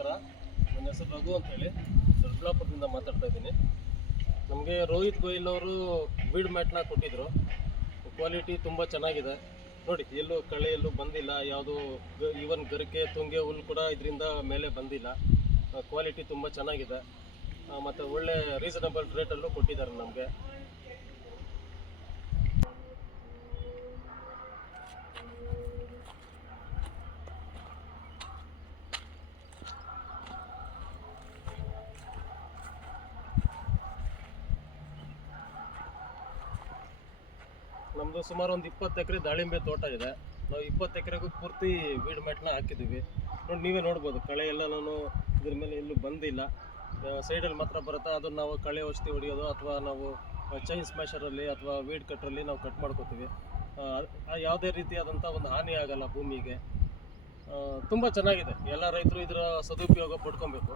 ನಮಸ್ಕಾರ. ನನ್ನ ಹೆಸರು ರಘು ಅಂತ ಹೇಳಿ ದೊಡ್ಡಬಳ್ಳಾಪುರದಿಂದ ಮಾತಾಡ್ತಾ ಇದ್ದೀನಿ. ನಮಗೆ ರೋಹಿತ್ ಗೋಯಲ್ ಅವರು ವೀಡ್ ಮ್ಯಾಟ್ನ ಕೊಟ್ಟಿದ್ದರು. ಕ್ವಾಲಿಟಿ ತುಂಬ ಚೆನ್ನಾಗಿದೆ. ನೋಡಿ, ಎಲ್ಲೂ ಕಳೆ ಎಲ್ಲೂ ಬಂದಿಲ್ಲ, ಯಾವುದು ಈವನ್ ಗರಿಕೆ ತುಂಗೆ ಹುಲ್ಲು ಕೂಡ ಇದರಿಂದ ಮೇಲೆ ಬಂದಿಲ್ಲ. ಕ್ವಾಲಿಟಿ ತುಂಬ ಚೆನ್ನಾಗಿದೆ ಮತ್ತು ಒಳ್ಳೆ ರೀಸನಬಲ್ ರೇಟಲ್ಲೂ ಕೊಟ್ಟಿದ್ದಾರೆ ನಮಗೆ. ನಮ್ಮದು ಸುಮಾರು ಒಂದು 20 ಎಕರೆ ದಾಳಿಂಬೆ ತೋಟ ಇದೆ. ನಾವು 20 ಎಕರೆಗೂ ಪೂರ್ತಿ ವೀಡ್ ಮ್ಯಾಟ್ನ ಹಾಕಿದ್ದೀವಿ. ನೋಡಿ, ನೀವೇ ನೋಡ್ಬೋದು, ಕಳೆ ಎಲ್ಲ ನಾನು ಇದ್ರ ಮೇಲೆ ಎಲ್ಲೂ ಬಂದಿಲ್ಲ. ಸೈಡಲ್ಲಿ ಮಾತ್ರ ಬರುತ್ತೆ. ಅದನ್ನು ನಾವು ಕಳೆ ಔಷಧಿ ಹೊಡೆಯೋದು ಅಥವಾ ನಾವು ಚೈನ್ ಸ್ಮ್ಯಾಶರಲ್ಲಿ ಅಥವಾ ವೀಡ್ ಕಟ್ರಲ್ಲಿ ನಾವು ಕಟ್ ಮಾಡ್ಕೋತೀವಿ. ಯಾವುದೇ ರೀತಿಯಾದಂಥ ಒಂದು ಹಾನಿ ಆಗಲ್ಲ ಭೂಮಿಗೆ. ತುಂಬ ಚೆನ್ನಾಗಿದೆ. ಎಲ್ಲ ರೈತರು ಇದರ ಸದುಪಯೋಗ ಪಡ್ಕೊಬೇಕು.